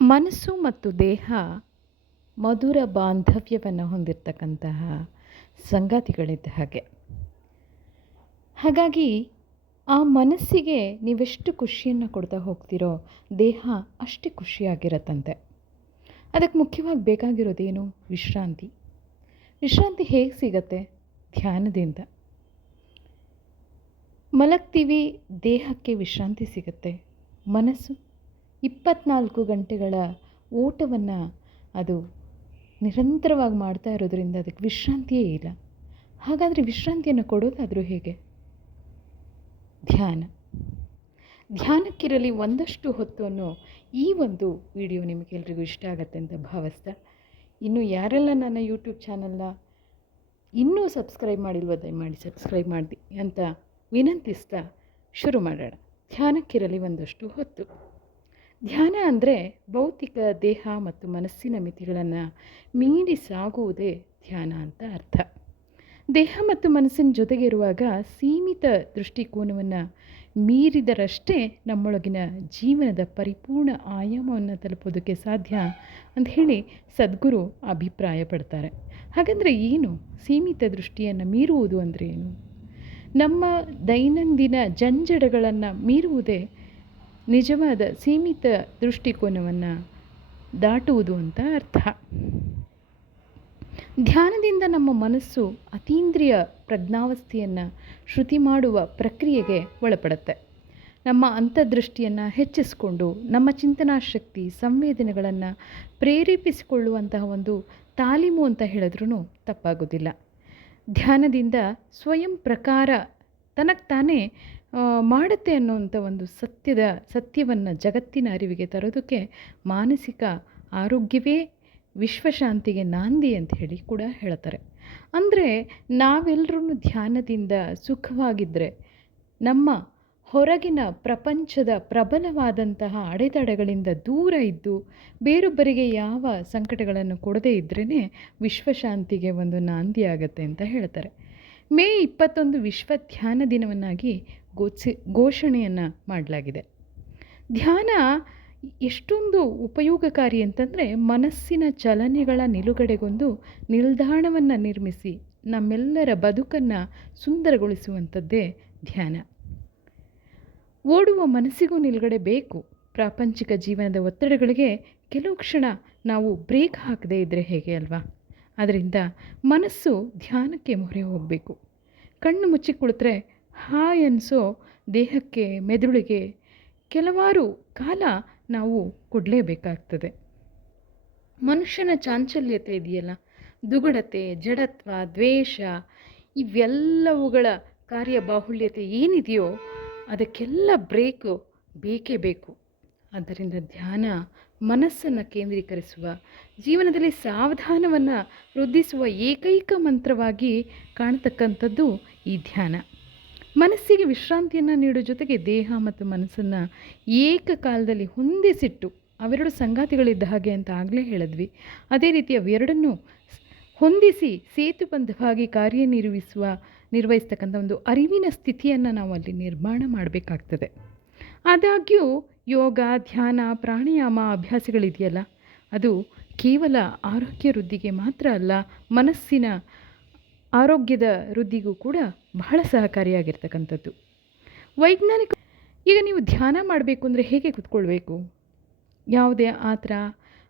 ಮನಸ್ಸು ಮತ್ತು ದೇಹ ಮಧುರ ಬಾಂಧವ್ಯವನ್ನು ಹೊಂದಿರತಕ್ಕಂತಹ ಸಂಗಾತಿಗಳಿದ್ದ ಹಾಗೆ. ಹಾಗಾಗಿ ಆ ಮನಸ್ಸಿಗೆ ನೀವೆಷ್ಟು ಖುಷಿಯನ್ನು ಕೊಡ್ತಾ ಹೋಗ್ತೀರೋ, ದೇಹ ಅಷ್ಟೇ ಖುಷಿಯಾಗಿರತ್ತಂತೆ. ಅದಕ್ಕೆ ಮುಖ್ಯವಾಗಿ ಬೇಕಾಗಿರೋದೇನು? ವಿಶ್ರಾಂತಿ. ವಿಶ್ರಾಂತಿ ಹೇಗೆ ಸಿಗತ್ತೆ? ಧ್ಯಾನದಿಂದ. ಮಲಗ್ತೀವಿ, ದೇಹಕ್ಕೆ ವಿಶ್ರಾಂತಿ ಸಿಗುತ್ತೆ. ಮನಸ್ಸು ಇಪ್ಪತ್ನಾಲ್ಕು ಗಂಟೆಗಳ ಓಟವನ್ನು ಅದು ನಿರಂತರವಾಗಿ ಮಾಡ್ತಾ ಇರೋದರಿಂದ ಅದಕ್ಕೆ ವಿಶ್ರಾಂತಿಯೇ ಇಲ್ಲ. ಹಾಗಾದರೆ ವಿಶ್ರಾಂತಿಯನ್ನು ಕೊಡೋದಾದರೂ ಹೇಗೆ? ಧ್ಯಾನ. ಧ್ಯಾನಕ್ಕಿರಲಿ ಒಂದಷ್ಟು ಹೊತ್ತು ಅನ್ನೋ ಈ ಒಂದು ವಿಡಿಯೋ ನಿಮಗೆಲ್ರಿಗೂ ಇಷ್ಟ ಆಗುತ್ತೆ ಅಂತ ಭಾವಿಸ್ತಾ. ಇನ್ನು ಯಾರೆಲ್ಲ ನನ್ನ ಯೂಟ್ಯೂಬ್ ಚಾನಲ್ನ ಇನ್ನೂ ಸಬ್ಸ್ಕ್ರೈಬ್ ಮಾಡಿಲ್ವ, ದಯಮಾಡಿ ಸಬ್ಸ್ಕ್ರೈಬ್ ಮಾಡಿ ಅಂತ ವಿನಂತಿಸ್ತಾ ಶುರು ಮಾಡೋಣ. ಧ್ಯಾನಕ್ಕಿರಲಿ ಒಂದಷ್ಟು ಹೊತ್ತು. ಧ್ಯಾನ ಅಂದರೆ ಭೌತಿಕ ದೇಹ ಮತ್ತು ಮನಸ್ಸಿನ ಮಿತಿಗಳನ್ನು ಮೀರಿ ಸಾಗುವುದೇ ಧ್ಯಾನ ಅಂತ ಅರ್ಥ. ದೇಹ ಮತ್ತು ಮನಸ್ಸಿನ ಜೊತೆಗೆ ಇರುವಾಗ ಸೀಮಿತ ದೃಷ್ಟಿಕೋನವನ್ನು ಮೀರಿದರಷ್ಟೇ ನಮ್ಮೊಳಗಿನ ಜೀವನದ ಪರಿಪೂರ್ಣ ಆಯಾಮವನ್ನು ತಲುಪೋದಕ್ಕೆ ಸಾಧ್ಯ ಅಂತ ಹೇಳಿ ಸದ್ಗುರು ಅಭಿಪ್ರಾಯಪಡ್ತಾರೆ. ಹಾಗಂದರೆ ಏನು ಸೀಮಿತ ದೃಷ್ಟಿಯನ್ನು ಮೀರುವುದು ಅಂದರೆ ಏನು? ನಮ್ಮ ದೈನಂದಿನ ಜಂಜಡಗಳನ್ನು ಮೀರುವುದೇ ನಿಜವಾದ ಸೀಮಿತ ದೃಷ್ಟಿಕೋನವನ್ನು ದಾಟುವುದು ಅಂತ ಅರ್ಥ. ಧ್ಯಾನದಿಂದ ನಮ್ಮ ಮನಸ್ಸು ಅತೀಂದ್ರಿಯ ಪ್ರಜ್ಞಾವಸ್ಥೆಯನ್ನು ಶ್ರುತಿ ಮಾಡುವ ಪ್ರಕ್ರಿಯೆಗೆ ಒಳಪಡುತ್ತೆ. ನಮ್ಮ ಅಂತರ್ದೃಷ್ಟಿಯನ್ನು ಹೆಚ್ಚಿಸಿಕೊಂಡು, ನಮ್ಮ ಚಿಂತನಾ ಶಕ್ತಿ, ಸಂವೇದನೆಗಳನ್ನು ಪ್ರೇರೇಪಿಸಿಕೊಳ್ಳುವಂತಹ ಒಂದು ತಾಲೀಮು ಅಂತ ಹೇಳಿದ್ರೂ ತಪ್ಪಾಗೋದಿಲ್ಲ. ಧ್ಯಾನದಿಂದ ಸ್ವಯಂ ಪ್ರಕಾರ ತನಗೆ ತಾನೇ ಮಾಡುತ್ತೆ ಅನ್ನುವಂಥ ಒಂದು ಸತ್ಯದ ಸತ್ಯವನ್ನು ಜಗತ್ತಿನ ಅರಿವಿಗೆ ತರೋದಕ್ಕೆ ಮಾನಸಿಕ ಆರೋಗ್ಯವೇ ವಿಶ್ವಶಾಂತಿಗೆ ನಾಂದಿ ಅಂತ ಹೇಳಿ ಕೂಡ ಹೇಳ್ತಾರೆ. ಅಂದರೆ ನಾವೆಲ್ಲರೂ ಧ್ಯಾನದಿಂದ ಸುಖವಾಗಿದ್ದರೆ ನಮ್ಮ ಹೊರಗಿನ ಪ್ರಪಂಚದ ಪ್ರಬಲವಾದಂತಹ ಅಡೆತಡೆಗಳಿಂದ ದೂರ ಇದ್ದು ಬೇರೊಬ್ಬರಿಗೆ ಯಾವ ಸಂಕಟಗಳನ್ನು ಕೊಡದೇ ಇದ್ರೇ ವಿಶ್ವಶಾಂತಿಗೆ ಒಂದು ನಾಂದಿ ಆಗುತ್ತೆ ಅಂತ ಹೇಳ್ತಾರೆ. ಮೇ ಇಪ್ಪತ್ತೊಂದು ವಿಶ್ವ ಧ್ಯಾನ ದಿನವನ್ನಾಗಿ ಘೋಷಿ ಘೋಷಣೆಯನ್ನು ಮಾಡಲಾಗಿದೆ. ಧ್ಯಾನ ಎಷ್ಟೊಂದು ಉಪಯೋಗಕಾರಿ ಅಂತಂದರೆ ಮನಸ್ಸಿನ ಚಲನೆಗಳ ನಿಲುಗಡೆಗೊಂದು ನಿಲ್ದಾಣವನ್ನು ನಿರ್ಮಿಸಿ ನಮ್ಮೆಲ್ಲರ ಬದುಕನ್ನು ಸುಂದರಗೊಳಿಸುವಂಥದ್ದೇ ಧ್ಯಾನ. ಓಡುವ ಮನಸ್ಸಿಗೂ ನಿಲುಗಡೆ ಬೇಕು. ಪ್ರಾಪಂಚಿಕ ಜೀವನದ ಒತ್ತಡಗಳಿಗೆ ಕೆಲವು ಕ್ಷಣ ನಾವು ಬ್ರೇಕ್ ಹಾಕದೇ ಇದ್ದರೆ ಹೇಗೆ ಅಲ್ವಾ? ಅದರಿಂದ ಮನಸ್ಸು ಧ್ಯಾನಕ್ಕೆ ಮೊರೆ ಹೋಗಬೇಕು. ಕಣ್ಣು ಮುಚ್ಚಿ ಕುಳಿತರೆ ಹಾಯ್ ಅನಿಸೋ ದೇಹಕ್ಕೆ ಮೆದುಳಿಗೆ ಕೆಲವಾರು ಕಾಲ ನಾವು ಕೊಡಲೇಬೇಕಾಗ್ತದೆ. ಮನುಷ್ಯನ ಚಾಂಚಲ್ಯತೆ ಇದೆಯಲ್ಲ, ದುಗುಡತೆ, ಜಡತ್ವ, ದ್ವೇಷ, ಇವೆಲ್ಲವುಗಳ ಕಾರ್ಯಬಾಹುಳ್ಯತೆ ಏನಿದೆಯೋ ಅದಕ್ಕೆಲ್ಲ ಬ್ರೇಕು ಬೇಕೇ ಬೇಕು. ಆದ್ದರಿಂದ ಧ್ಯಾನ ಮನಸ್ಸನ್ನು ಕೇಂದ್ರೀಕರಿಸುವ, ಜೀವನದಲ್ಲಿ ಸಾವಧಾನವನ್ನು ವೃದ್ಧಿಸುವ ಏಕೈಕ ಮಂತ್ರವಾಗಿ ಕಾಣತಕ್ಕಂಥದ್ದು ಈ ಧ್ಯಾನ. ಮನಸ್ಸಿಗೆ ವಿಶ್ರಾಂತಿಯನ್ನು ನೀಡೋ ಜೊತೆಗೆ ದೇಹ ಮತ್ತು ಮನಸ್ಸನ್ನು ಏಕಕಾಲದಲ್ಲಿ ಹೊಂದಿಸಿಟ್ಟು ಅವೆರಡು ಸಂಗಾತಿಗಳಿದ್ದ ಹಾಗೆ ಅಂತ ಆಗಲೇ ಹೇಳಿದ್ವಿ. ಅದೇ ರೀತಿ ಅವೆರಡನ್ನು ಹೊಂದಿಸಿ ಸೇತುಬಂಧವಾಗಿ ಕಾರ್ಯನಿರ್ವಹಿಸುವ, ನಿರ್ವಹಿಸ್ತಕ್ಕಂಥ ಒಂದು ಅರಿವಿನ ಸ್ಥಿತಿಯನ್ನು ನಾವು ಅಲ್ಲಿ ನಿರ್ಮಾಣ ಮಾಡಬೇಕಾಗ್ತದೆ. ಆದಾಗ್ಯೂ ಯೋಗ, ಧ್ಯಾನ, ಪ್ರಾಣಾಯಾಮ ಅಭ್ಯಾಸಗಳಿದೆಯಲ್ಲ, ಅದು ಕೇವಲ ಆರೋಗ್ಯ ವೃದ್ಧಿಗೆ ಮಾತ್ರ ಅಲ್ಲ, ಮನಸ್ಸಿನ ಆರೋಗ್ಯದ ವೃದ್ಧಿಗೂ ಕೂಡ ಬಹಳ ಸಹಕಾರಿಯಾಗಿರ್ತಕ್ಕಂಥದ್ದು. ವೈಜ್ಞಾನಿಕ ಈಗ ನೀವು ಧ್ಯಾನ ಮಾಡಬೇಕು ಅಂದರೆ ಹೇಗೆ ಕೂತ್ಕೊಳ್ಬೇಕು? ಯಾವುದೇ ಆತರ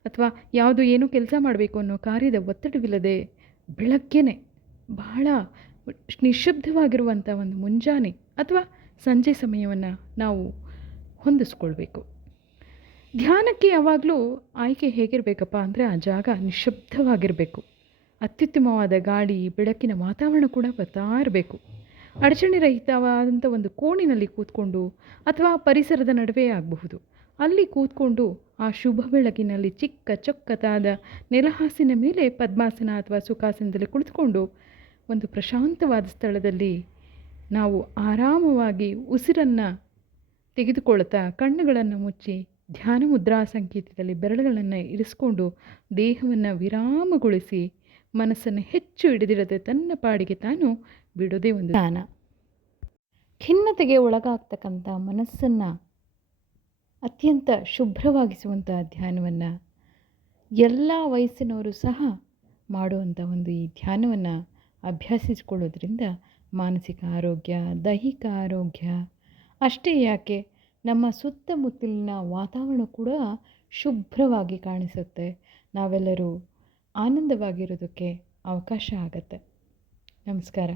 ಅಥವಾ ಯಾವುದು ಏನೂ ಕೆಲಸ ಮಾಡಬೇಕು ಅನ್ನೋ ಕಾರ್ಯದ ಒತ್ತಡವಿಲ್ಲದೆ ಬೆಳಗ್ಗೆನೆ ಬಹಳ ನಿಶಬ್ದವಾಗಿರುವಂಥ ಒಂದು ಮುಂಜಾನೆ ಅಥವಾ ಸಂಜೆ ಸಮಯವನ್ನು ನಾವು ಹೊಂದಿಸ್ಕೊಳ್ಬೇಕು. ಧ್ಯಾನಕ್ಕೆ ಯಾವಾಗಲೂ ಆಯ್ಕೆ ಹೇಗಿರಬೇಕಪ್ಪ ಅಂದರೆ ಆ ಜಾಗ ನಿಶಬ್ದವಾಗಿರಬೇಕು ಅತ್ಯುತ್ತಮವಾದ ಗಾಳಿ, ಬೆಳಕಿನ ವಾತಾವರಣ ಕೂಡ ಬರ್ತಾ ಇರಬೇಕು. ಅಡಚಣೆ ರಹಿತವಾದಂಥ ಒಂದು ಕೋಣಿನಲ್ಲಿ ಕೂತ್ಕೊಂಡು ಅಥವಾ ಪರಿಸರದ ನಡುವೆ ಆಗಬಹುದು. ಅಲ್ಲಿ ಕೂತ್ಕೊಂಡು ಆ ಶುಭ ಬೆಳಕಿನಲ್ಲಿ ಚಿಕ್ಕ ಚೊಕ್ಕತಾದ ನೆಲಹಾಸಿನ ಮೇಲೆ ಪದ್ಮಾಸನ ಅಥವಾ ಸುಖಾಸನದಲ್ಲಿ ಕುಳಿತುಕೊಂಡು ಒಂದು ಪ್ರಶಾಂತವಾದ ಸ್ಥಳದಲ್ಲಿ ನಾವು ಆರಾಮವಾಗಿ ಉಸಿರನ್ನು ತೆಗೆದುಕೊಳ್ತಾ ಕಣ್ಣುಗಳನ್ನು ಮುಚ್ಚಿ ಧ್ಯಾನ ಮುದ್ರಾ ಸಂಕೇತದಲ್ಲಿ ಬೆರಳುಗಳನ್ನು ಇರಿಸ್ಕೊಂಡು ದೇಹವನ್ನು ವಿರಾಮಗೊಳಿಸಿ ಮನಸ್ಸನ್ನು ಹೆಚ್ಚು ಹಿಡಿದಿಡದೆ ತನ್ನ ಪಾಡಿಗೆ ತಾನು ಬಿಡೋದೇ ಒಂದು ಧ್ಯಾನ ಖಿನ್ನತೆಗೆ ಒಳಗಾಗ್ತಕ್ಕಂಥ ಮನಸ್ಸನ್ನು ಅತ್ಯಂತ ಶುಭ್ರವಾಗಿಸುವಂಥ ಧ್ಯಾನವನ್ನು ಎಲ್ಲ ವಯಸ್ಸಿನವರು ಸಹ ಮಾಡುವಂಥ ಒಂದು ಈ ಧ್ಯಾನವನ್ನು ಅಭ್ಯಾಸಿಸಿಕೊಳ್ಳೋದ್ರಿಂದ ಮಾನಸಿಕ ಆರೋಗ್ಯ, ದೈಹಿಕ ಆರೋಗ್ಯ, ಅಷ್ಟೇ ಯಾಕೆ ನಮ್ಮ ಸುತ್ತಮುತ್ತಲಿನ ವಾತಾವರಣ ಕೂಡ ಶುಭ್ರವಾಗಿ ಕಾಣಿಸುತ್ತೆ. ನಾವೆಲ್ಲರೂ ಆನಂದವಾಗಿರೋದಕ್ಕೆ ಅವಕಾಶ ಆಗತ್ತೆ. ನಮಸ್ಕಾರ.